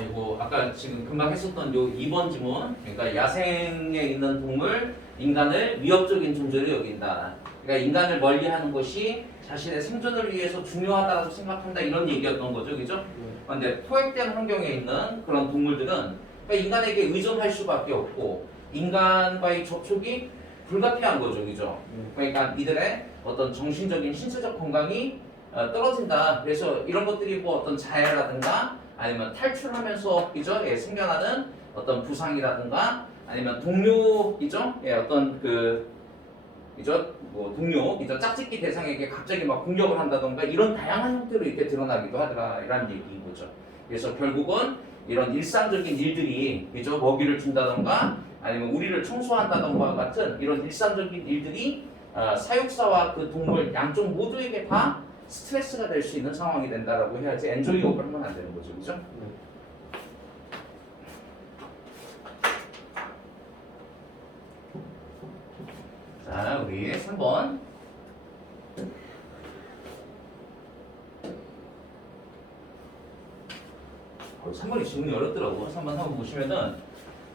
이거 아까 지금 금방 했었던 요 2번 지문. 그러니까 야생에 있는 동물, 인간을 위협적인 존재로 여긴다. 그러니까 인간을 멀리하는 것이 자신의 생존을 위해서 중요하다고 생각한다 이런 얘기였던 거죠, 그죠? 그런데 포획된 환경에 있는 그런 동물들은 그러니까 인간에게 의존할 수밖에 없고 인간과의 접촉이 불가피한 거죠, 그죠? 그러니까 이들의 어떤 정신적인 신체적 건강이 떨어진다. 그래서 이런 것들이 뭐 어떤 자해라든가 아니면 탈출하면서 그죠? 예, 생겨나는 어떤 부상이라든가 아니면 동료이죠? 예, 어떤 그죠? 뭐 동료, 이죠? 짝짓기 대상에게 갑자기 막 공격을 한다던가 이런 다양한 형태로 이렇게 드러나기도 하더라라는 얘기인 거죠. 그래서 결국은 이런 일상적인 일들이 그죠? 먹이를 준다던가 아니면 우리를 청소한다던가 같은 이런 일상적인 일들이 사육사와 그 동물 양쪽 모두에게 다 스트레스가 될 수 있는 상황이 된다라고 해야지 엔조이업을 하면 안 되는 거죠, 그죠? 자, 우리 3번. 3번이 질문이 어렵더라고. 3번 한번 보시면은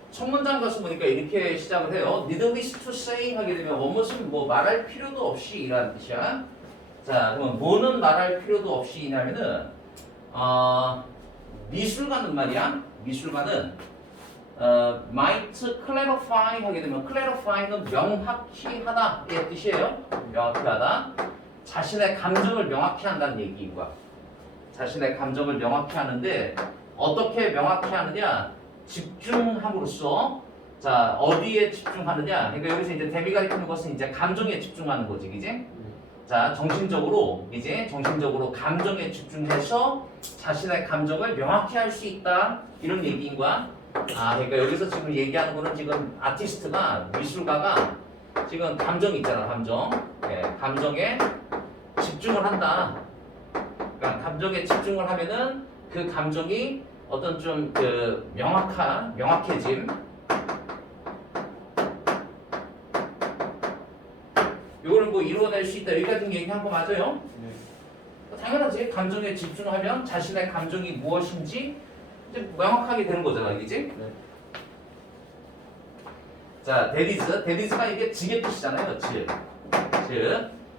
첫 문장 가서 보니까 이렇게 시작을 해요. Need this to say 하게 되면 원것은 뭐 말할 필요도 없이 이라는 뜻이야. 자, 그러면 뭐는 말할 필요도 없이냐면은 미술가는 말이야. 미술가는 might clarify 하게 되면 clarify는 명확히 하다 의 뜻이에요. 명확히 하다. 자신의 감정을 명확히 한다는 얘기인 거야. 자신의 감정을 명확히 하는데 어떻게 명확히 하느냐? 집중함으로써 자 어디에 집중하느냐? 그러니까 여기서 이제 데미 가리키는 것은 이제 감정에 집중하는 거지, 그지? 자 정신적으로 감정에 집중해서 자신의 감정을 명확히 할 수 있다 이런 얘기인 거야. 그러니까 여기서 지금 얘기하는 거는 지금 아티스트가 미술가가 지금 감정이 있잖아, 감정. 예, 감정에 집중을 한다. 그러니까 감정에 집중을 하면은 그 감정이 어떤 좀 그 명확해짐. 요거를 뭐 이루어낼 수 있다. 여기 같은 얘기한 거 맞아요? 네. 당연하지. 감정에 집중하면 자신의 감정이 무엇인지 이제 명확하게 되는 거잖아, 그지? 네. 자, 데리즈가 이게 즉의 뜻이잖아요, 즉.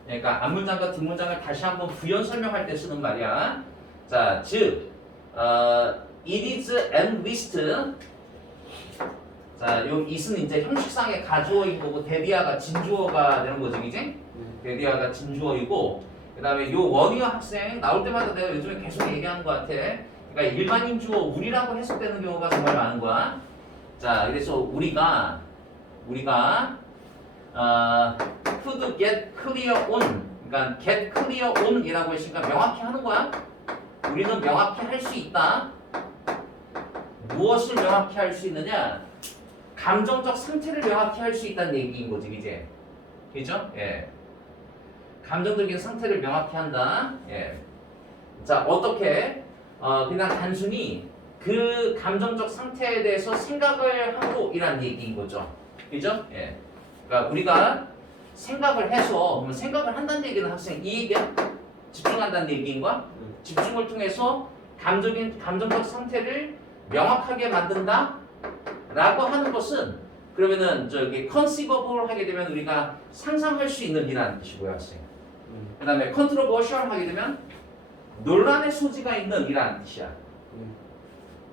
그러니까 앞문장과 뒷문장을 다시 한번 부연 설명할 때 쓰는 말이야. 자, 즉, it is at least. 자, 요 it은 이제 형식상의 가주어인 거고 데디아가 진주어가 되는 거지, 그지? 데디아가 진주어이고, 그 다음에 요 원희어 학생 나올 때마다 내가 요즘에 계속 얘기하는 것 같아. 그러니까 일반인 주어 우리라고 해석되는 경우가 정말 많은 거야. 자, 그래서 우리가 could get clear on, 그러니까 get clear on 이라고 했으니까 명확히 하는 거야. 우리는 명확히 할 수 있다. 무엇을 명확히 할 수 있느냐? 감정적 상태를 명확히 할 수 있다는 얘기인 거지, 이제. 그죠? 예. 감정적인 상태를 명확히 한다. 예. 자, 어떻게? 그냥 단순히 그 감정적 상태에 대해서 생각을 하고 이란 얘기인 거죠. 그죠? 예. 그러니까 우리가 생각을 해서, 그러면 생각을 한다는 얘기는 학생 이 얘기야? 집중한다는 얘기인 거야? 집중을 통해서 감정적 상태를 명확하게 만든다? 라고 하는 것은 그러면은 저기 conceivable 하게 되면 우리가 상상할 수 있는 이라는 뜻이고요, 학생. 그 다음에 controversial 하게 되면 논란의 소지가 있는 이라는 뜻이야.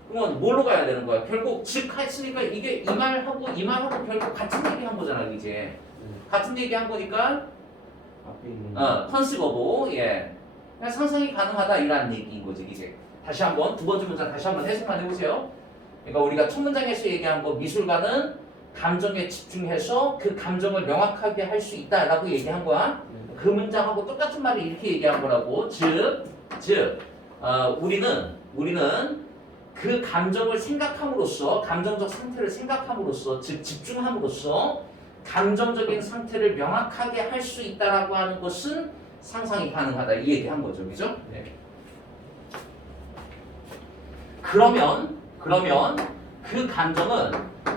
그러면 뭘로 가야 되는 거야? 결국 즉 했으니까 이게 이 말하고 결국 같은 얘기 한 거잖아, 이제. 같은 얘기 한 거니까 conceivable, 예. 그냥 상상이 가능하다 이라는 얘기인 거지, 이제. 다시 한번 두 번째 문장 다시 한번 해석만 해보세요. 그러니까 우리가 첫 문장에서 얘기한 거 미술가는 감정에 집중해서 그 감정을 명확하게 할 수 있다라고 얘기한 거야. 그 문장하고 똑같은 말을 이렇게 얘기한 거라고. 우리는 그 감정을 생각함으로써 감정적 상태를 생각함으로써 즉 집중함으로써 감정적인 상태를 명확하게 할 수 있다라고 하는 것은 상상이 가능하다 이 얘기한 거죠, 그죠? 네. 그러면 그 감정은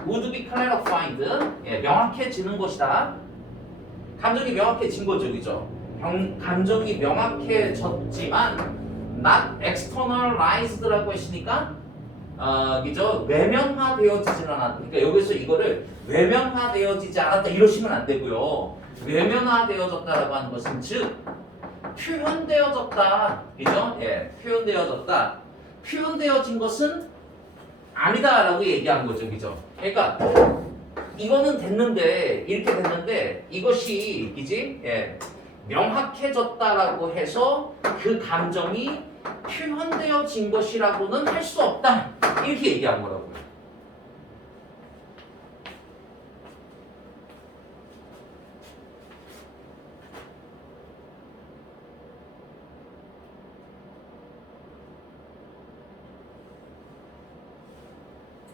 would be clarified, 예, 명확해지는 것이다. 감정이 명확해진 거죠, 그죠? 감정이 명확해졌지만 not externalized라고 했으니까 그죠? 외면화되어지지는 않았다. 그러니까 여기서 이거를 외면화되어지지 않았다 이러시면 안 되고요. 외면화되어졌다라고 하는 것은 즉 표현되어졌다. 그죠? 예, 표현되어졌다. 표현되어진 것은 아니다라고 얘기한 거죠. 그죠? 그러니까 이거는 됐는데 이렇게 됐는데 이것이 이제 예, 명확해졌다라고 해서 그 감정이 표현되어진 것이라고는 할 수 없다. 이렇게 얘기한 거라고요.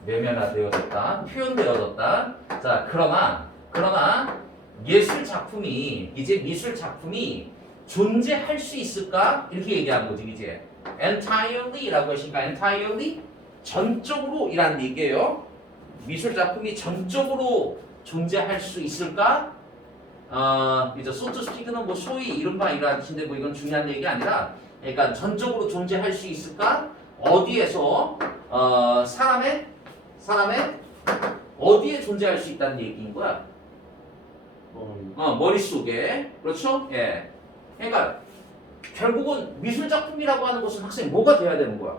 외면화되어졌다. 표현되어졌다. 자, 그러나 예술 작품이 이제 미술 작품이 존재할 수 있을까? 이렇게 얘기하는 거지, 이제. entirely라고 하시니까 entirely 전적으로 이란 얘기예요. 미술 작품이 전적으로 존재할 수 있을까? 이제 so to speak는 뭐 소위 이른바 이런 뜻인데 뭐 이건 중요한 얘기 아니라, 그러니까 전적으로 존재할 수 있을까? 어디에서 사람의 어디에 존재할 수 있다는 얘기인 거야? 머릿속에. 그렇죠? 예. 그러니까 결국은 미술 작품이라고 하는 것은 학생이 뭐가 돼야 되는 거야?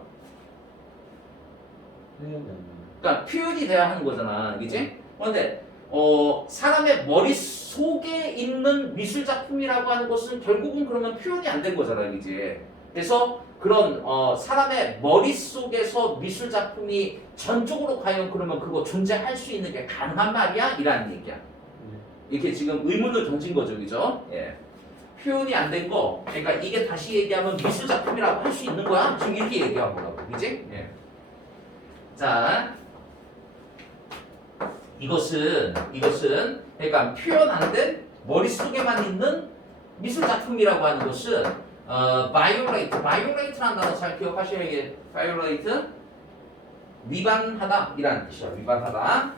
그러니까 표현이 돼야 하는 거잖아. 그지? 그런데 사람의 머릿속에 있는 미술 작품이라고 하는 것은 결국은 그러면 표현이 안 된 거잖아. 그지? 그래서 그런 사람의 머릿속에서 미술 작품이 전적으로 과연 그러면 그거 존재할 수 있는 게 가능한 말이야? 이라는 얘기야. 이렇게 지금 의문을 던진 거죠. 그죠? 예. 표현이 안 된 거, 그러니까 이게 다시 얘기하면 미술 작품이라고 할 수 있는 거야? 지금 이렇게 얘기한 거라고. 그지? 예. 자, 이것은 그러니까 표현 안 된 머릿속에만 있는 미술 작품이라고 하는 것은 violate라는 단어 잘 기억하셔야겠. violate 위반하다 이라는 뜻이야. 위반하다.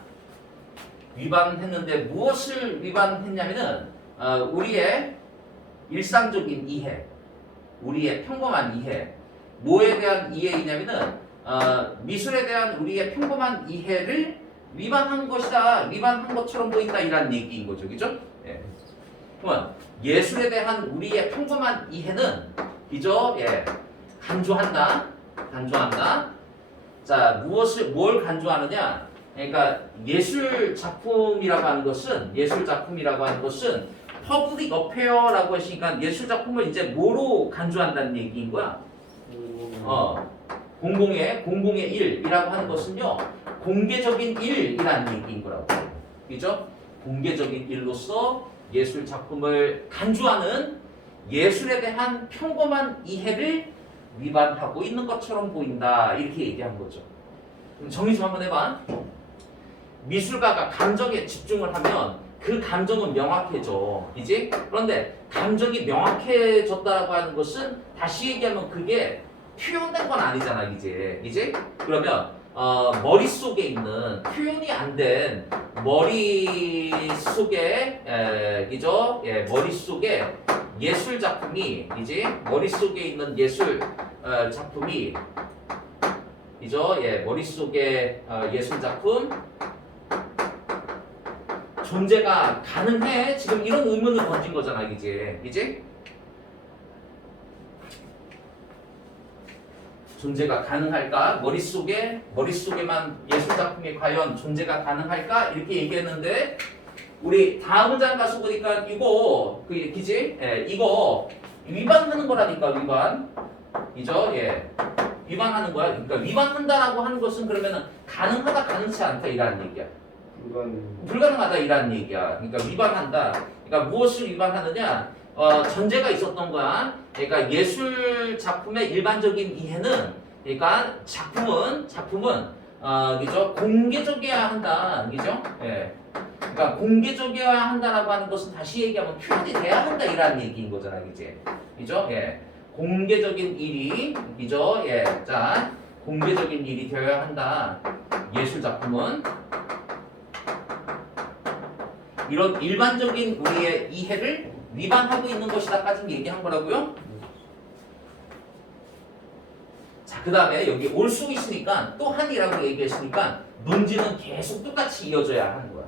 위반했는데 무엇을 위반했냐면은 우리의 일상적인 이해, 우리의 평범한 이해, 뭐에 대한 이해이냐면은 미술에 대한 우리의 평범한 이해를 위반한 것이다, 위반한 것처럼 보인다 이란 얘기인 거죠, 그죠? 예. 그러면 예술에 대한 우리의 평범한 이해는 그죠? 예. 간주한다. 자, 뭘 간주하느냐? 그러니까 예술 작품이라고 하는 것은 퍼블릭 어페어라고 하시니까 예술 작품을 이제 뭐로 간주한다는 얘기인 거야? 공공의 일이라고 하는 것은요, 공개적인 일이라는 얘기인 거라고. 그죠? 공개적인 일로서 예술 작품을 간주하는 예술에 대한 평범한 이해를 위반하고 있는 것처럼 보인다. 이렇게 얘기한 거죠. 그럼 정의 좀 한번 해봐. 미술가가 감정에 집중을 하면 그 감정은 명확해져. 이제 그런데 감정이 명확해졌다라고 하는 것은 다시 얘기하면 그게 표현된 건 아니잖아. 이제 그러면 머릿속에 있는 표현이 안 된 머릿속에 그죠? 예, 머릿속에 예술 작품이 이제 머릿속에 있는 예술 작품이 그죠? 예, 머릿속에 예술 작품 존재가 가능해? 지금 이런 의문을 던진 거잖아, 이제 존재가 가능할까? 머릿속에만 예술 작품이 과연 존재가 가능할까? 이렇게 얘기했는데 우리 다음 문장 가서 보니까 이거 그지? 예, 이거 위반하는 거라니까. 이죠? 예. 위반하는 거야. 그러니까 위반한다라고 하는 것은 그러면은 가능하다, 가능치 않다 이라는 얘기야. 불가능하다 이라는 얘기야. 그러니까 위반한다. 그러니까 무엇을 위반하느냐? 전제가 있었던 거야. 그러니까 예술 작품의 일반적인 이해는, 그러니까 작품은 그죠? 공개적이어야 한다. 그죠? 예. 그러니까 공개적이어야 한다라고 하는 것은 다시 얘기하면 표현이 돼야 한다 이라는 얘기인 거잖아, 이제. 그죠? 예. 공개적인 일이, 그죠? 예. 자, 공개적인 일이 되어야 한다. 예술 작품은 이런 일반적인 우리의 이해를 위반하고 있는 것이다까지 얘기한 거라고요. 자, 그 다음에 여기 올 수 있으니까 또 한이라고 얘기했으니까 문제는 계속 똑같이 이어져야 하는 거야.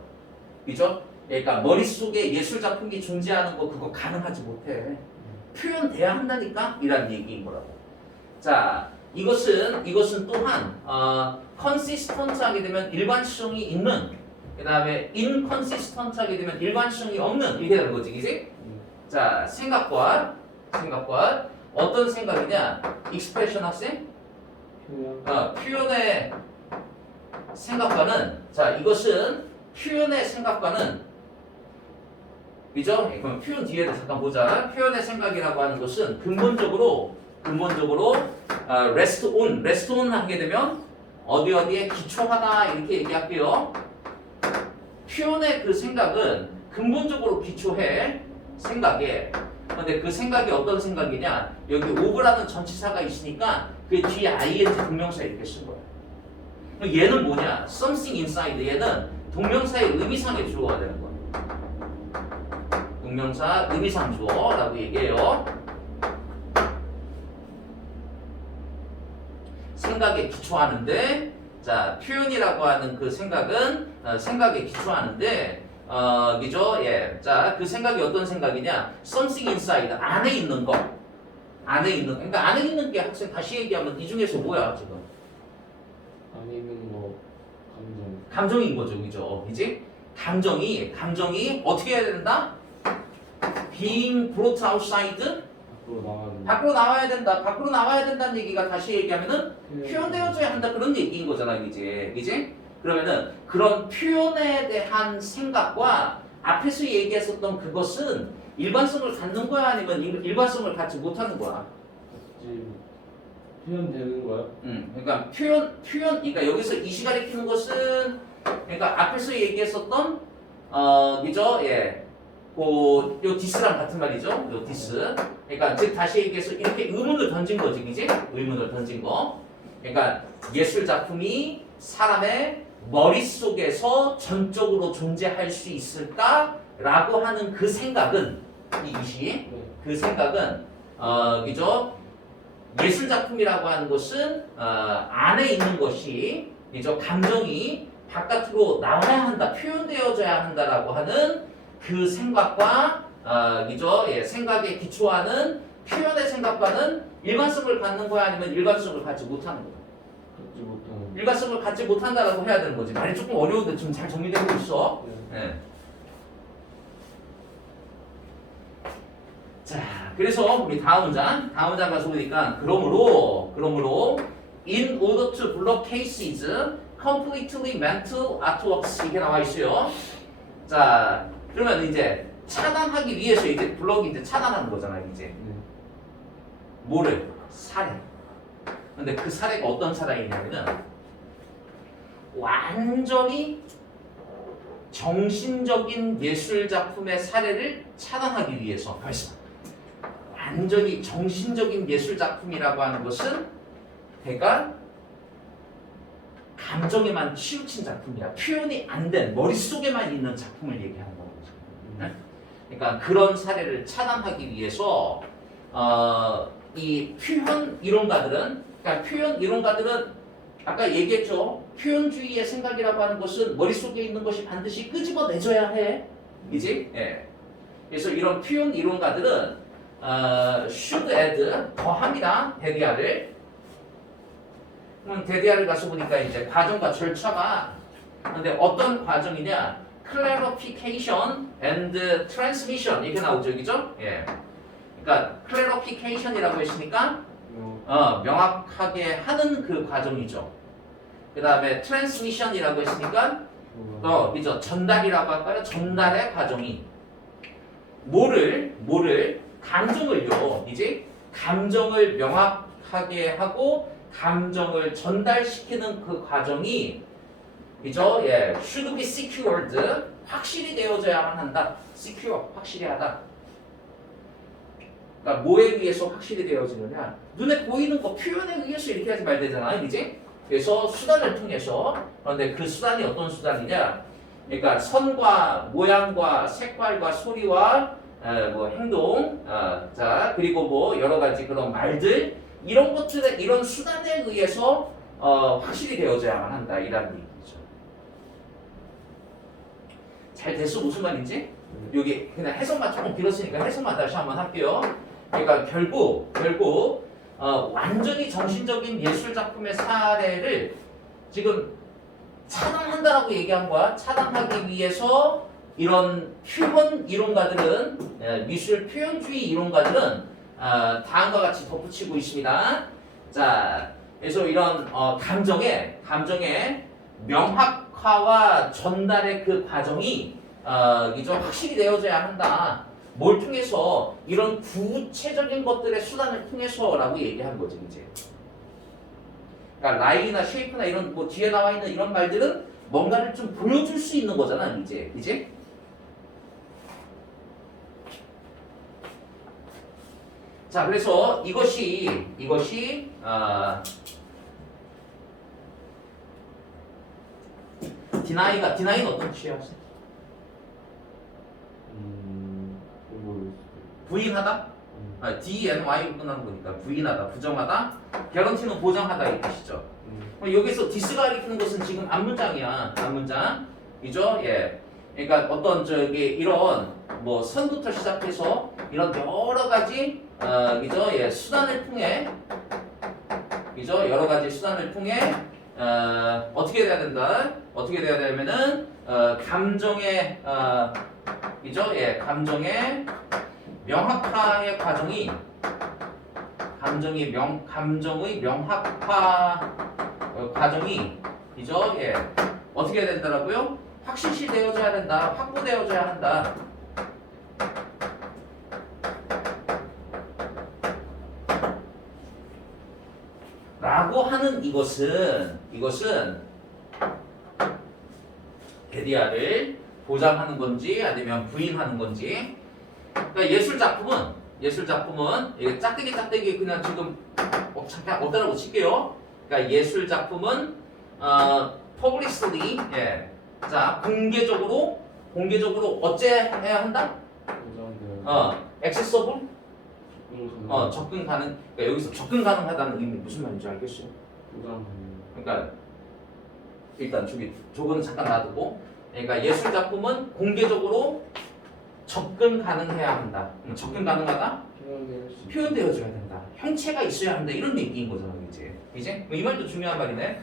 그죠? 그러니까 머릿속에 예술 작품이 존재하는 거 그거 가능하지 못해. 표현돼야 한다니까? 이란 얘기인 거라고. 자, 이것은 또한 consistent 하게 되면 일관성이 있는, 그 다음에 inconsistent 하게 되면 일관성이 없는, 이렇게 되는 거지, 그지? 자, 생각과 어떤 생각이냐? expression 학생? 표현의 생각과는, 자, 이것은 표현의 생각과는, 그죠? 그럼 표현 뒤에 잠깐 보자. 표현의 생각이라고 하는 것은 근본적으로 rest on 하게 되면 어디에 기초하다 이렇게 얘기할게요. 표현의 그 생각은 근본적으로 기초해 생각에. 근데 그 생각이 어떤 생각이냐? 여기 over라는 전치사가 있으니까 그 뒤에 ing 동명사 이렇게 쓴 거야. 얘는 뭐냐? something inside. 얘는 동명사의 의미상의 주어가 되는 거야. 동명사 의미상 주어라고 얘기해요. 생각에 기초하는데, 자, 표현이라고 하는 그 생각은 생각에 기초하는데, 그죠? 예. 자, 그 생각이 어떤 생각이냐? something inside. 안에 있는 거. 그러니까 안에 있는 게 학생 다시 얘기하면 이 중에서 뭐야, 지금? 안에 있는 거 감정인 거죠, 그죠? 그지? 감정이 어떻게 해야 된다? being brought outside. 밖으로 나와야 된다. 밖으로 나와야 된다는 얘기가 다시 얘기하면은 표현되어져야 한다 그런 얘기인 거잖아, 그지? 그러면은 그런 표현에 대한 생각과 앞에서 얘기했었던 그것은 일관성을 갖는 거야, 아니면 일관성을 갖지 못하는 거야? 표현되는 거야? 그러니까 그러니까 여기서 이시 가리키는 것은, 그러니까 앞에서 얘기했었던 그죠? 예. 요 디스랑 같은 말이죠. 요 디스. 그러니까 즉 다시 얘기해서 이렇게 의문을 던진 거지, 그지? 의문을 던진 거. 그러니까 예술 작품이 사람의 머릿속에서 전적으로 존재할 수 있을까라고 하는 그 생각은, 이시 그 생각은 그죠? 예술 작품이라고 하는 것은 안에 있는 것이, 그죠? 감정이 바깥으로 나와야 한다, 표현되어져야 한다라고 하는 그 생각과 그죠? 예, 생각에 기초하는 표현의 생각과는 일관성을 갖는 거야, 아니면 일관성을 갖지 못하는 거야? 일관성을 갖지 못한다라고 해야 되는 거지. 말이 조금 어려운데 좀 잘 정리되고 있어. 네. 자, 그래서 우리 다음 장 가서 보니까 그러므로 in order to block cases completely mental artworks 이게 나와 있어요. 자, 그러면 이제 차단하기 위해서 이제 블럭이 이제 차단하는 거잖아, 이제. 뭐를? 사례. 근데 그 사례가 어떤 사례이냐면은 완전히 정신적인 예술 작품의 사례를 차단하기 위해서 벌써 완전히 정신적인 예술 작품이라고 하는 것은 걔가 감정에만 치우친 작품이야. 표현이 안 된 머릿속에만 있는 작품을 얘기하는 거거든. 그러니까 그런 사례를 차단하기 위해서 이 표현 이론가들은, 그러니까 표현 이론가들은 아까 얘기했죠. 표현주의의 생각이라고 하는 것은 머릿속에 있는 것이 반드시 끄집어내줘야 해. 그지? 예. 그래서 이런 표현 이론가들은 should add 더합니다. 데디아를. 데디아를 가서 보니까 이제 과정과 절차가, 근데 어떤 과정이냐? clarification and transmission 이렇게 나오죠, 그죠? 예. 그러니까 clarification이라고 했으니까 명확하게 하는 그 과정이죠. 그 다음에 transmission이라고 했으니까 그죠? 전달이라고 할까요? 전달의 과정이 뭐를 감정을요, 이제 감정을 명확하게 하고 감정을 전달시키는 그 과정이, 그죠? 예, should be secured, 확실히 되어져야만 한다. secure, 확실히 하다. 그러니까 뭐에 의해서 확실히 되어지느냐? 눈에 보이는 거 표현에 의해서 이렇게 하지 말야 되잖아, 그지? 그래서 수단을 통해서. 그런데 그 수단이 어떤 수단이냐? 그러니까 선과 모양과 색깔과 소리와 뭐 행동, 자 그리고 뭐 여러 가지 그런 말들, 이런 것들에 이런 수단에 의해서 확실히 되어져야만 한다 이라는 얘기죠. 잘 됐어? 무슨 말인지? 여기 그냥 해석만 조금 길었으니까 해석만 다시 한번 할게요. 그러니까 결국 완전히 정신적인 예술 작품의 사례를 지금 차단한다라고 얘기한 거야. 차단하기 위해서 이런 표현 이론가들은 미술 표현주의 이론가들은 다음과 같이 덧붙이고 있습니다. 자, 그래서 이런 감정의 명확화와 전달의 그 과정이 이제 확실히 되어져야 한다. 뭘 통해서? 이런 구체적인 것들의 수단을 통해서라고 얘기한 거지 이제. 그러니까 라인이나 쉐이프나 이런 뭐 뒤에 나와 있는 이런 말들은 뭔가를 좀 보여줄 수 있는 거잖아 이제, 그지? 자, 그래서 이것이 디나이는 어떤 뜻이에요? 모르겠어요. 부인하다? DNY로 끝나는 거니까 부인하다, 부정하다. 개런티는 보장하다 이 뜻이죠. 여기서 디스가 가리키는 것은 지금 앞문장이야. 앞문장. 이죠? 예. 그러니까 어떤 이런 뭐 선부터 시작해서 이런 여러 가지 이죠? 예. 수단을 통해 이죠? 여러 가지 수단을 통해 어떻게 돼야 된다? 어떻게 돼야 되냐면은 감정의 이죠? 예. 감정의 명확화의 과정이 감정의 명확화 과정이 이죠? 예. 어떻게 해야 된다라고요? 확실시 되어져야 된다. 확보되어져야 한다. 라고 하는 이것은 데디아를 보장하는 건지 아니면 부인하는 건지. 그러니까 예술 작품은 이게 짝대기 그냥 지금 잠깐 없다라고 칠게요. 그러니까 예술 작품은 publicly, 예. 자, 공개적으로 어째해야 한다? accessible? 접근 가능. 그러니까 여기서 접근 가능하다는 의미 무슨 말인지 알겠어요? 그러니까 일단 저거는 잠깐 놔두고, 그러니까 예술 작품은 공개적으로 접근 가능해야 한다. 접근 가능하다? 표현되어줘야 된다. 형체가 있어야 한다. 이런 얘기인 거잖아, 이제? 이 말도 중요한 말이네.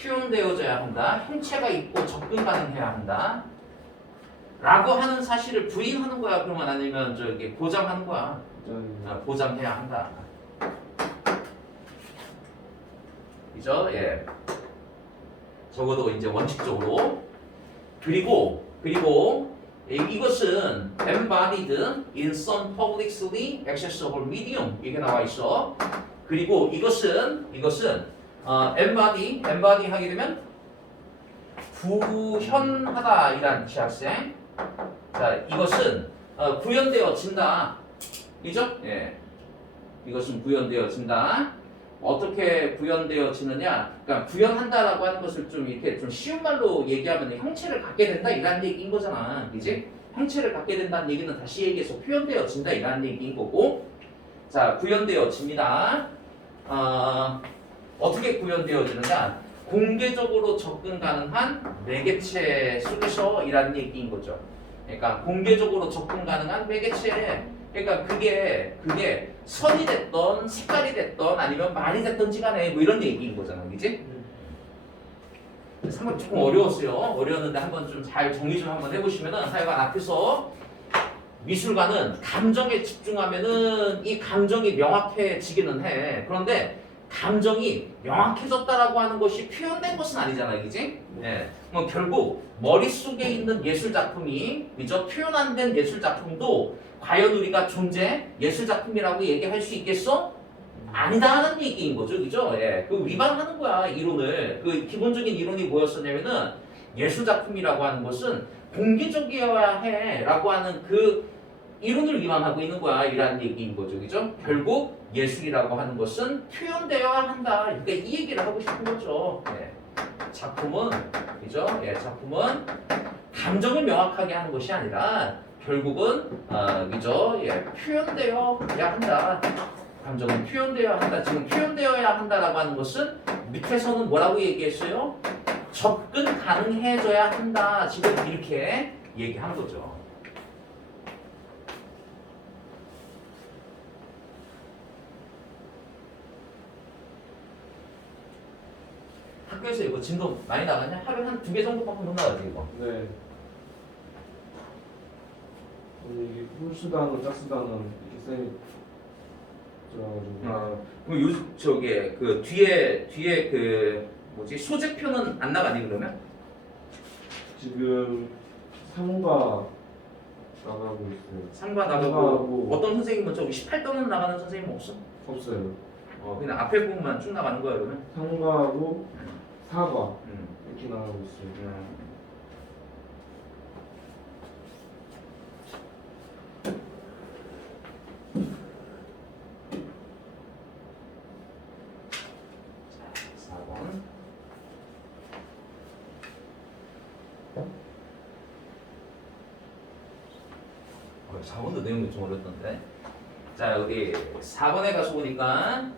표현되어져야 한다. 형체가 있고 접근 가능해야 한다. 라고 하는 사실을 부인하는 거야? 그러면 아니면 보장하는 거야? 보장해야 한다. 그죠? 예. 적어도 이제 원칙적으로. 그리고 이것은 embodied in some publicly accessible medium 이게 나와 있어. 그리고 이것은 embody 하게 되면 구현하다 이란 뜻이 학생. 자, 이것은 구현되어진다. 그죠? 예. 이것은 구현되어진다. 어떻게 구현되어지느냐? 그러니까 구현한다라고 하는 것을 좀 이렇게 좀 쉬운 말로 얘기하면 형체를 갖게 된다 이라는 얘기인 거잖아, 그지? 형체를 갖게 된다는 얘기는 다시 얘기해서 표현되어진다 이라는 얘기인 거고, 자, 구현되어집니다. 어떻게 구현되어지느냐? 공개적으로 접근 가능한 매개체 속에서 이라는 얘기인 거죠. 그러니까 공개적으로 접근 가능한 매개체. 그러니까 그게 선이 됐던 색깔이 됐던 아니면 말이 됐던지 간에 뭐 이런 얘기인 거잖아, 그지? 상당히 조금 어려웠어요. 어려웠는데 한번 좀 잘 정리 좀 한번 해보시면은 하여간 앞에서 미술가는 감정에 집중하면은 이 감정이 명확해지기는 해. 그런데 감정이 명확해졌다라고 하는 것이 표현된 것은 아니잖아, 그지? 예. 뭐 결국 머릿속에 있는 예술 작품이 그죠? 표현 안 된 예술 작품도 과연 우리가 예술 작품이라고 얘기할 수 있겠어? 아니다라는 얘기인 거죠, 그죠? 예. 그 위반하는 거야, 이론을. 그 기본적인 이론이 뭐였었냐면은 예술 작품이라고 하는 것은 공개적이어야 해라고 하는 그 이론을 위반하고 있는 거야, 이라는 얘기인 거죠, 그죠? 결국 예술이라고 하는 것은 표현되어야 한다. 그러니까 이 얘기를 하고 싶은 거죠. 예. 작품은, 그죠? 예, 작품은 감정을 명확하게 하는 것이 아니라 결국은, 그죠? 예, 표현되어야 한다. 감정은 표현되어야 한다. 지금 표현되어야 한다라고 하는 것은 밑에서는 뭐라고 얘기했어요? 접근 가능해져야 한다. 지금 이렇게 얘기한 거죠. 학교에서 이거 진도 많이 나가냐? 하루에 한 2개 정도밖에 못 나가지 이거. 네. 이게 홀수단은 짝수단은 이렇게 쌤이 들어가지고. 그럼 저게 그 뒤에 그 뭐지 소재표는 안 나가니 그러면? 지금 상과 나가고 있어요. 상과 나가고 상과하고 어떤 선생님은 저기 18도는 나가는 선생님 없어? 없어요. 그냥 앞에 부분만 쭉 나가는 거야 그러면? 상과하고 사과 음. 이렇게 나가고 있어요. 자, 4번. 어, 4번도 내용이 좀 어렵던데. 자, 여기 4번에 가서 보니까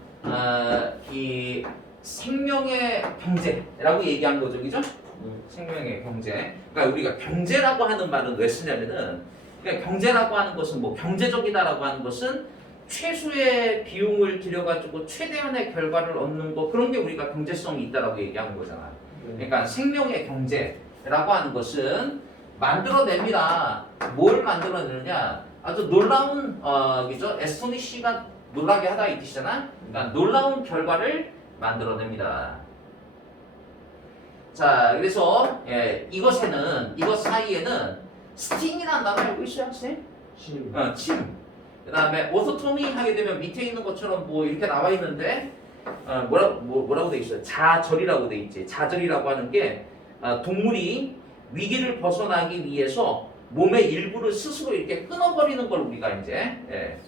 이 생명의 경제라고 얘기한 거죠, 그죠? 네. 생명의 경제. 그러니까 우리가 경제라고 하는 말은 왜 쓰냐면은, 그러니까 경제라고 하는 것은 뭐 경제적이다라고 하는 것은 최소의 비용을 들여가지고 최대한의 결과를 얻는 거, 그런 게 우리가 경제성이 있다라고 얘기하는 거잖아. 네. 그러니까 생명의 경제라고 하는 것은 만들어냅니다. 뭘 만들어내느냐? 아주 놀라운 그죠? 에스토니시가 놀라게 하다 이 뜻이잖아. 그러니까 놀라운 결과를 만들어냅니다. 자, 그래서 이것 사이에는 스팅이라는 단어 알고 있어요, 학생? 심. 침. 그다음에 오토토미 하게 되면 밑에 있는 것처럼 뭐 이렇게 나와 있는데 뭐라고 돼 있어요? 자절이라고 돼 있지. 자절이라고 하는 게 동물이 위기를 벗어나기 위해서 몸의 일부를 스스로 이렇게 끊어버리는 걸 우리가 이제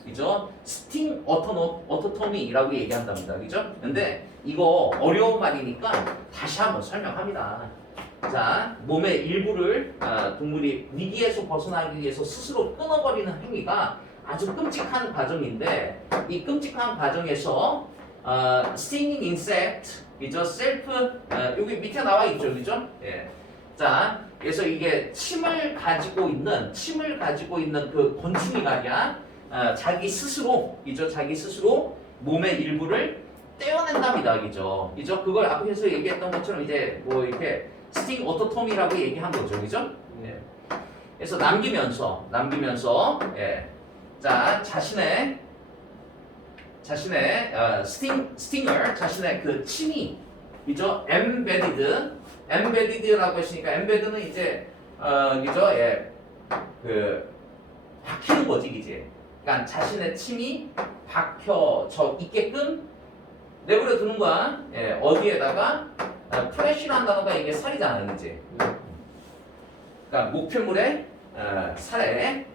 그죠? 스팅 오토토미라고 얘기한답니다, 그죠? 근데 이거 어려운 말이니까 다시 한번 설명합니다. 자, 몸의 일부를 동물이 위기에서 벗어나기 위해서 스스로 끊어버리는 행위가 아주 끔찍한 과정인데, 이 끔찍한 과정에서 stinging insect, 그죠? 여기 밑에 나와 있죠, 그죠? 예. 자, 그래서 이게 침을 가지고 있는 그 곤충이 말이야, 자기 스스로 몸의 일부를 떼어낸답니다, 그죠? 그걸 앞에서 얘기했던 것처럼 이제 뭐 이렇게 스팅 오토토미라고 얘기한 거죠, 그죠? 예. 그래서 남기면서, 자, 자신의 스팅을, 자신의 그 침이, 그죠? embedded라고 했으니까 embedded는 이제 그죠? 박히는 거지, 이제. 그러니까 자신의 침이 박혀져 있게끔 내버려 두는 거야. 어디에다가 프레쉬라는 단어가 이게 살이잖아, 이제. 그러니까 목표물의 살에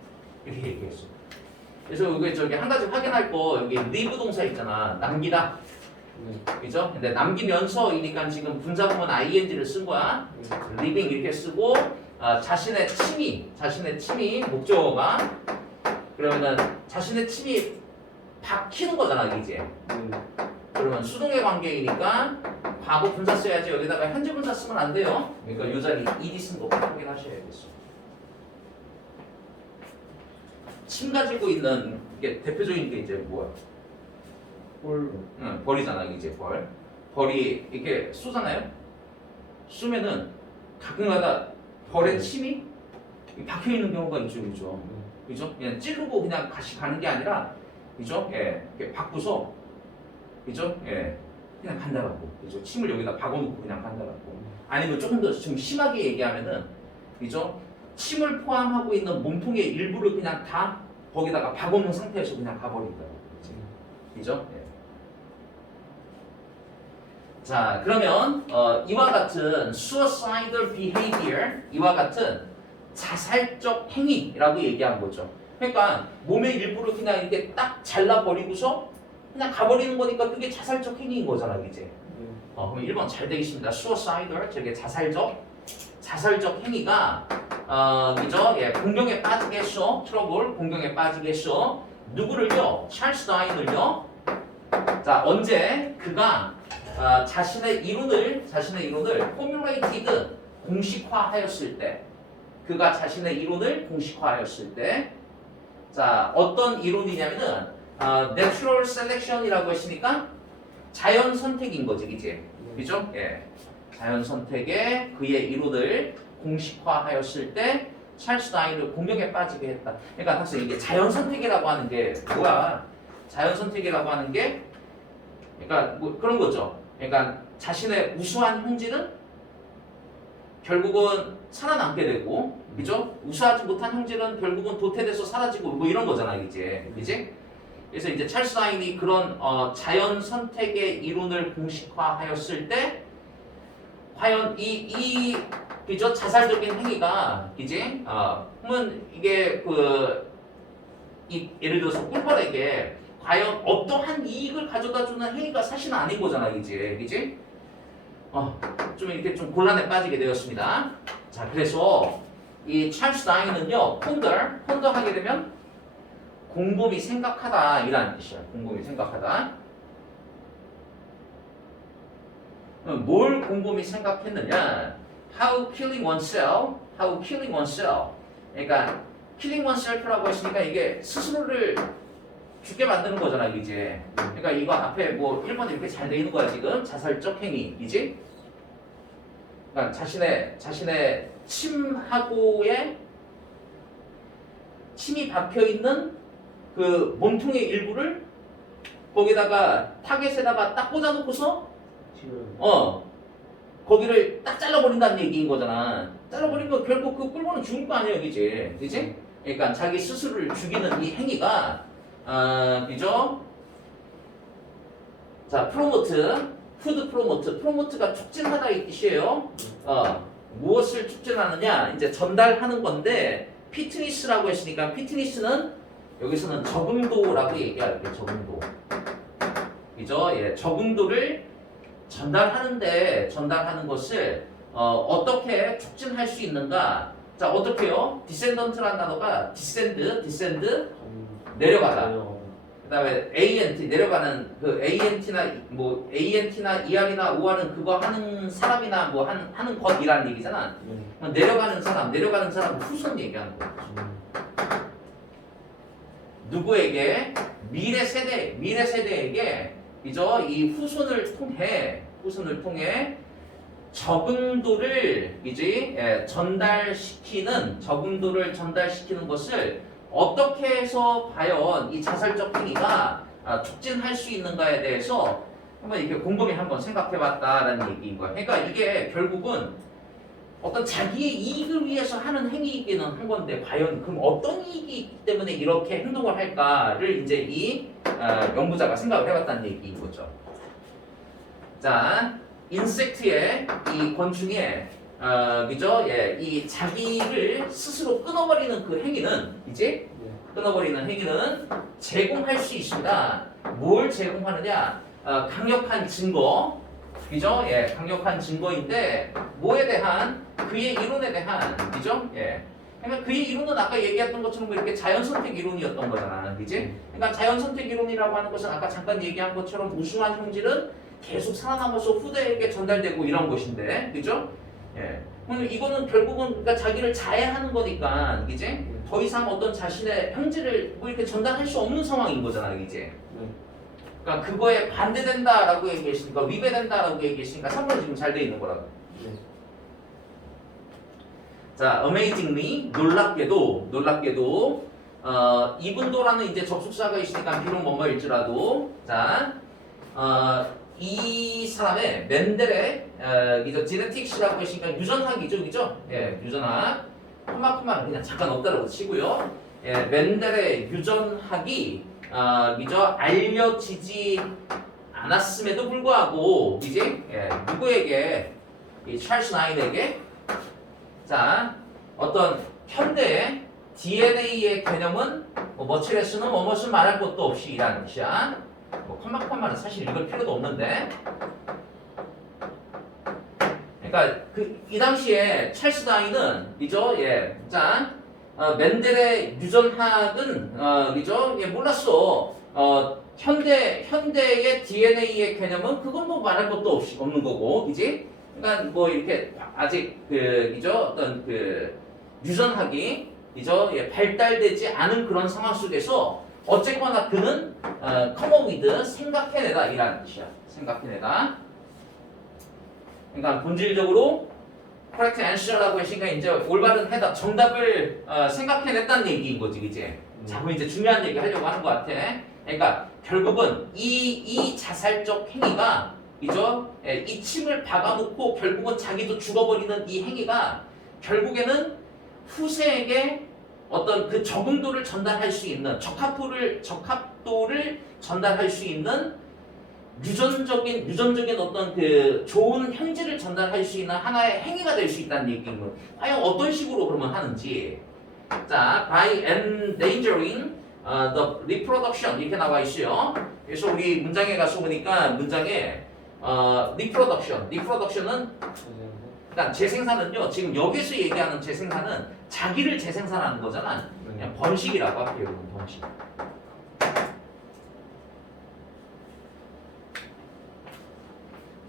이렇게 얘기했어. 그래서 여기 저기 한 가지 확인할 거, 여기 live 동사 있잖아, 남기다. 그죠? 근데 남기면서이니까 지금 분사구문 ing를 쓴 거야. living 이렇게 쓰고 자신의 침이 목적어가, 그러면은 자신의 침이 박히는 거잖아, 이제. 그러면 수동의 관계이니까 과거 분사 써야지. 여기다가 현재 분사 쓰면 안 돼요. 그러니까 이 자리 ed 쓴 거 확인하셔야겠어. 침 가지고 있는 이게 대표적인 게 이제 뭐야? 벌이잖아, 이제 벌. 벌이 이렇게 쏘잖아요. 쏘면은 가끔가다 벌의 침이 박혀 있는 경우가 있죠, 그죠? 그죠? 그냥 찌르고 그냥 다시 가는 게 아니라, 그죠? 이렇게 박고서, 그죠? 그냥 간다라고, 그죠? 침을 여기다 박아놓고 그냥 간다라고. 아니면 조금 더 좀 심하게 얘기하면은, 그죠? 침을 포함하고 있는 몸통의 일부를 그냥 다 거기다가 박아놓은 상태에서 그냥 가버린다고, 그죠? 자, 그러면 이와 같은 suicidal behavior, 이와 같은 자살적 행위라고 얘기한 거죠. 그러니까 몸의 일부를 그냥 이렇게 딱 잘라버리고서 그냥 가버리는 거니까 그게 자살적 행위인 거잖아, 이제. 그럼 1번 잘 되겠습니다. suicidal, 저게 자살적 행위가 그죠? 공경에 빠지겠어. 트러블, 공경에 빠지겠어. 누구를요? 찰스 다윈을요? 자, 언제 그가 자신의 이론을 포뮬레이티드 공식화하였을 때, 그가 자신의 이론을 공식화하였을 때, 자, 어떤 이론이냐면은 내추럴 셀렉션이라고 했으니까 자연 선택인 거지, 이제. 그죠? 예. 자연 선택에 그의 이론을 공식화하였을 때 찰스 다윈을 공격에 빠지게 했다. 그러니까 학생 이게 자연 선택이라고 하는 게 뭐야? 자연 선택이라고 하는 게 그러니까 뭐 그런 거죠. 그러니까 자신의 우수한 형질은 결국은 살아남게 되고, 그죠? 우수하지 못한 형질은 결국은 도태돼서 사라지고 뭐 이런 거잖아, 이제. 그지? 그래서 이제 찰스 다윈이 그런 자연 선택의 이론을 공식화하였을 때 과연 이 그죠? 자살적인 행위가 이제 그러면 이게 예를 들어서 꿀벌에게 과연 어떠한 이익을 가져다주는 행위가 사실은 아닌 거잖아, 이제. 그지? 좀 이렇게 좀 곤란에 빠지게 되었습니다. 자, 그래서 이 찰스 다윈은요, 폰더 하게 되면 곰곰이 생각하다 이라는 뜻이야. 곰곰이 생각하다. 뭘 곰곰이 생각했느냐? How killing oneself. 그러니까 killing oneself라고 했으니까 이게 스스로를 죽게 만드는 거잖아, 이제. 그러니까 이거 앞에 뭐 1번 이렇게 잘 돼 있는 거야, 지금. 자살적 행위, 이지? 그러니까 자신의 침하고에 침이 박혀 있는 그 몸통의 일부를 거기다가 타겟에다가 딱 꽂아놓고서 거기를 딱 잘라버린다는 얘기인 거잖아. 잘라버리면 결국 그 꿀벌은 죽을 거 아니야, 이제. 그지? 그러니까 자기 스스로를 죽이는 이 행위가 그죠? 자, 푸드 프로모트가 촉진하다 이 뜻이에요. 무엇을 촉진하느냐? 이제 전달하는 건데, 피트니스라고 했으니까, 피트니스는 여기서는 적응도라고 얘기할게요, 적응도. 그죠? 예, 적응도를 전달하는 것을 어떻게 촉진할 수 있는가? 자, 어떻게요? 디센던트라는 단어가 디센드 내려가다. 그다음에 ANT 내려가는 그 ANT나 ER이나 OR은 그거 하는 사람이나 뭐 하는 것이라는 얘기잖아. 내려가는 사람 후손 얘기하는 거야. 누구에게? 미래 세대에게 그죠? 이 후손을 통해 적응도를 이제 적응도를 전달시키는 것을 어떻게 해서 과연 이 자살적 행위가 촉진할 수 있는가에 대해서 한번 이렇게 곰곰이 한번 생각해봤다라는 얘기인 거야. 그러니까 이게 결국은 어떤 자기의 이익을 위해서 하는 행위이기는 한 건데 과연 그럼 어떤 이익이 있기 때문에 이렇게 행동을 할까를 이제 이 연구자가 생각을 해봤다는 얘기인 거죠. 자, 인섹트의 이 곤충의 그죠? 예, 이 자기를 스스로 끊어버리는 그 행위는 이제 끊어버리는 행위는 제공할 수 있습니다. 뭘 제공하느냐? 강력한 증거, 그죠? 예, 강력한 증거인데 뭐에 대한 그의 이론에 대한, 그죠? 예. 그러니까 그의 이론은 아까 얘기했던 것처럼 이렇게 자연선택 이론이었던 거잖아, 그지? 그러니까 자연선택 이론이라고 하는 것은 아까 잠깐 얘기한 것처럼 우수한 형질은 계속 살아남아서 후대에게 전달되고 이런 것인데, 그죠? 예. 근데 이거는 결국은 그러니까 자기를 자해하는 거니까, 이제 더 이상 어떤 자신의 형질을 뭐 이렇게 전달할 수 없는 상황인 거잖아, 이제. 그러니까 그거에 반대된다라고 얘기했으니까, 위배된다라고 얘기했으니까 3번이 지금 잘 돼 있는 거라고. 자, amazingly 놀랍게도 이분도라는 이제 접속사가 있으니까 비록 뭐뭐일지라도 자, 이 사람의 맨델의 이죠 지네틱스라고 했으니까 유전학이죠, 그죠? 예, 유전학. 콤마는 그냥 잠깐 없다라고 치고요. 예, 맨델의 유전학이 이죠 알려지지 않았음에도 불구하고 이제 누구에게 이 찰스 다윈에게 자 어떤 현대의 DNA의 개념은 머치레스는 뭐뭇은 말할 것도 없이 이라는 뜻이야. 컴마는 사실 읽을 필요도 없는데. 그러니까 이 당시에 찰스 다윈은 이죠 맨델의 유전학은 이죠 몰랐어. 현대의 DNA의 개념은 그건 뭐 말할 것도 없는 거고, 그지? 그러니까 뭐 이렇게 아직 그죠? 어떤 그 유전학이 그죠? 예, 발달되지 않은 그런 상황 속에서 어쨌거나 그는 come up with 생각해내다 이라는 뜻이야. 생각해내다. 그러니까 본질적으로 correct answer라고 했으니까 이제 올바른 해답, 정답을 생각해냈다는 얘기인 거지, 그지? 자, 그럼 이제 중요한 얘기 하려고 하는 것 같아. 그러니까 결국은 이 자살적 행위가 그죠? 예, 이 침을 박아놓고 결국은 자기도 죽어버리는 이 행위가 결국에는 후세에게 어떤 그 적응도를 전달할 수 있는 적합도를 전달할 수 있는 유전적인 어떤 그 좋은 현지를 전달할 수 있는 하나의 행위가 될 수 있다는 얘기인 거. 과연 어떤 식으로 그러면 하는지. 자, by endangering the reproduction 이렇게 나와 있어요. 그래서 우리 문장에 가서 보니까 문장에 reproduction은 그러니까 재생산은요. 지금 여기서 얘기하는 재생산은 자기를 재생산하는 거잖아. 그냥 번식이라고 할게요, 여러분. 번식.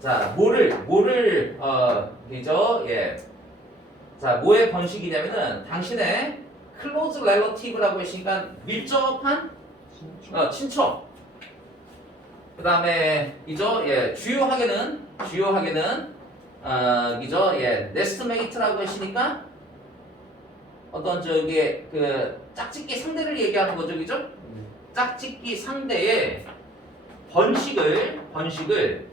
자, 그죠? 예. 자, 뭐의 번식이냐면은 당신의 close relative라고 했으니까 밀접한 친척. 그다음에 그죠? 예. 주요하게는 그죠? 예. nestmate라고 했으니까 어떤 저기 그 짝짓기 상대를 얘기하는 거죠, 그죠? 짝짓기 상대의 번식을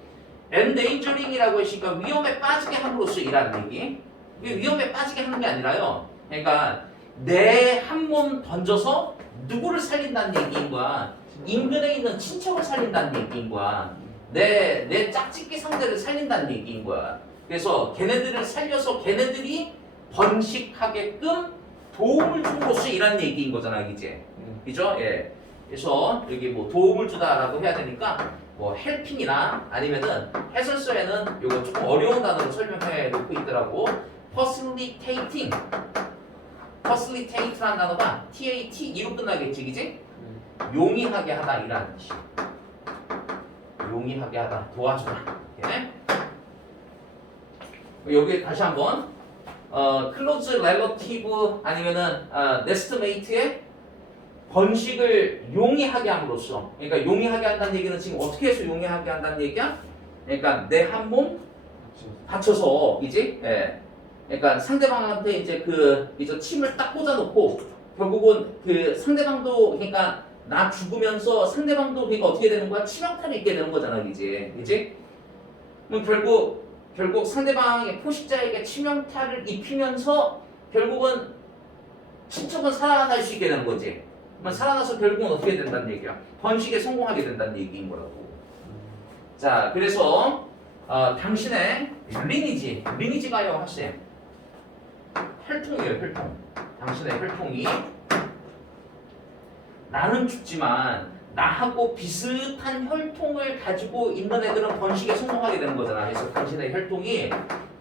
endangering이라고 했으니까 위험에 빠지게 함으로써 일하는 얘기. 이게 위험에 빠지게 하는 게 아니라요. 그러니까 내 한 몸 던져서 누구를 살린다는 얘기인 거야. 인근에 있는 친척을 살린다는 얘기인 거야. 내 짝짓기 상대를 살린다는 얘기인 거야. 그래서 걔네들을 살려서 걔네들이 번식하게끔 도움을 줌으로써 일하는 얘기인 거잖아, 이제. 그죠? 예. 그래서 여기 뭐 도움을 주다라고 해야 되니까 뭐 헬핑이나 아니면은 해설서에는 요거 조금 어려운 단어로 설명해 놓고 있더라고. facilitate라는 단어가 TATE로 끝나겠지, 그지? 용이하게 하다 이라는 뜻이. 용이하게 하다, 도와주다. 예? 여기 다시 한번 close relative 아니면은 nestmate의 번식을 용이하게 함으로써, 그러니까 용이하게 한다는 얘기는 지금 어떻게 해서 용이하게 한다는 얘기야? 그러니까 내 한 몸 받쳐서, 이지? 예. 그러니까 상대방한테 이제 이제 침을 딱 꽂아놓고 결국은 그 상대방도 그러니까 나 죽으면서 상대방도 그러니까 어떻게 되는 거야? 치명타를 입게 되는 거잖아, 이제, 그지? 그럼 결국 상대방의 포식자에게 치명타를 입히면서 결국은 친척은 살아날 수 있게 되는 거지. 그럼 살아나서 결국은 어떻게 된다는 얘기야? 번식에 성공하게 된다는 얘기인 거라고. 자, 그래서 당신의 리니지가요, 학생. 혈통이에요, 혈통. 당신의 혈통이 나는 죽지만 나하고 비슷한 혈통을 가지고 있는 애들은 번식에 성공하게 되는 거잖아. 그래서 당신의 혈통이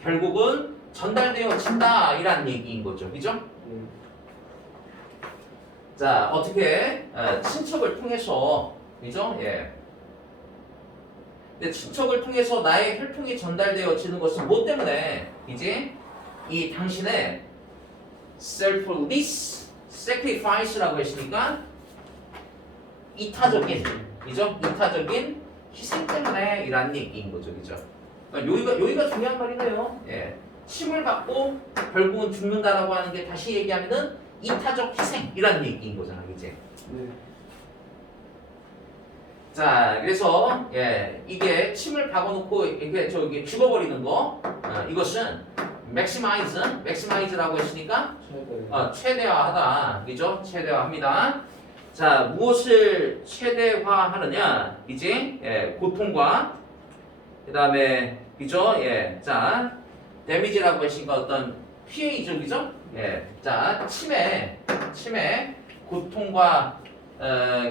결국은 전달되어진다 이라는 얘기인 거죠, 그죠? 자, 어떻게 친척을 통해서, 그죠? 예. 근데 친척을 통해서 나의 혈통이 전달되어지는 것은 뭐 때문에? 이제 이 당신의 selfless sacrifice라고 했으니까 이타적인, 그죠? 이타적인 희생 때문에 이라는 얘기인 거죠, 그죠? 그러니까 여기가 중요한 말이네요. 예. 침을 받고 결국은 죽는다라고 하는 게 다시 얘기하면은 이타적 희생이라는 얘기인 거잖아, 이제. 자, 그래서 예, 이게 침을 박아놓고 이게 저기 죽어버리는 거, 이것은 maximize라고 했으니까 최대화하다, 그죠? 최대화합니다. 자, 무엇을 최대화하느냐? 이제 고통과 그다음에 그죠? 예, 자, 데미지라고 했으니까 어떤 피해이죠, 그죠? 예, 자, 침의 고통과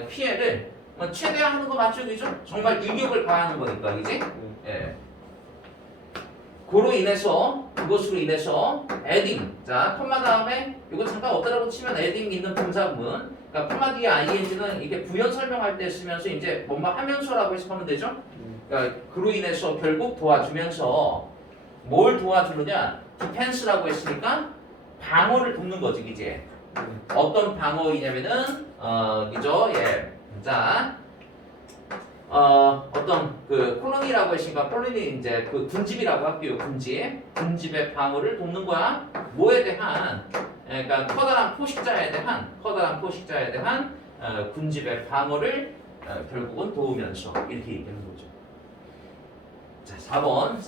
피해를 최대화하는 거 맞죠, 그죠? 정말 일격을 가하는 거니까, 그지? 예. 그것으로 인해서 adding, 자, 컴마 다음에 이거 잠깐 없다라고 치면 adding 있는 분사문, 그러니까 플마 뒤에 ing는 이게 부연 설명할 때 쓰면서 이제 뭔가 하면서라고 해석하면 되죠. 그러니까 그로 인해서 결국 도와주면서 뭘 도와주느냐? 디펜스라고 했으니까 방어를 돕는 거지, 이제. 어떤 방어이냐면은 그죠? 예. 자, 어떤 그 콜로니라고 했으니까 콜로니 이제 그 군집이라고 할게요. 군집의 방어를 돕는 거야. 뭐에 대한? 그러니까 커다란 포식자에 대한 군집의 방어를 결국은 도우면서 이렇게 얘기하는 거죠. 자, 4번.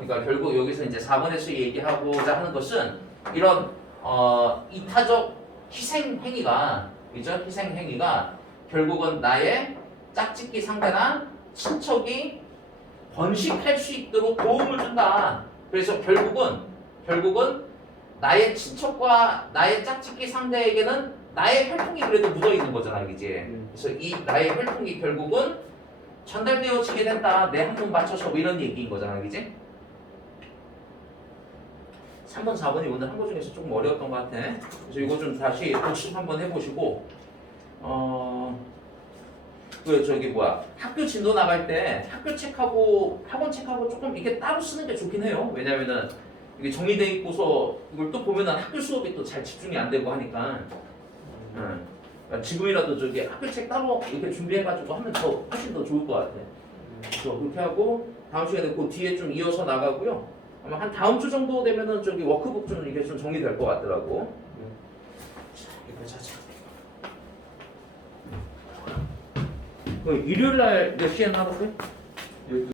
그러니까 결국 여기서 이제 4번에서 얘기하고자 하는 것은 이런 이타적 희생 행위가, 그죠? 희생 행위가 결국은 나의 짝짓기 상대나 친척이 번식할 수 있도록 도움을 준다. 그래서 결국은 나의 친척과 나의 짝짓기 상대에게는 나의 혈통이 그래도 묻어 있는 거잖아, 그지? 그래서 이 나의 혈통이 결국은 전달되어지게 된다. 내 한몸 맞춰서 뭐 이런 얘기인 거잖아, 그지? 3번, 4번이 오늘 한 거 중에서 조금 어려웠던 것 같아. 그래서 이거 좀 다시 복습 한번 해보시고, 그 저기 뭐야, 학교 진도 나갈 때 학교 책하고 학원 책하고 조금 이게 따로 쓰는 게 좋긴 해요. 왜냐면은 이게 정리돼 있고서 이걸 또 보면은 학교 수업이 또 잘 집중이 안 되고 하니까. 그러니까 지금이라도 저기 학교 책 따로 이렇게 준비해가지고 하면 더 훨씬 더 좋을 것 같아. 그래서 그렇게 하고 다음 시간에 그 뒤에 좀 이어서 나가고요. 아마 한 다음 주 정도 되면은 저기 워크북 좀 이게 좀 정리될 것 같더라고. 자, 여기까지 하자. 일요일 날 몇 시에 나가볼게?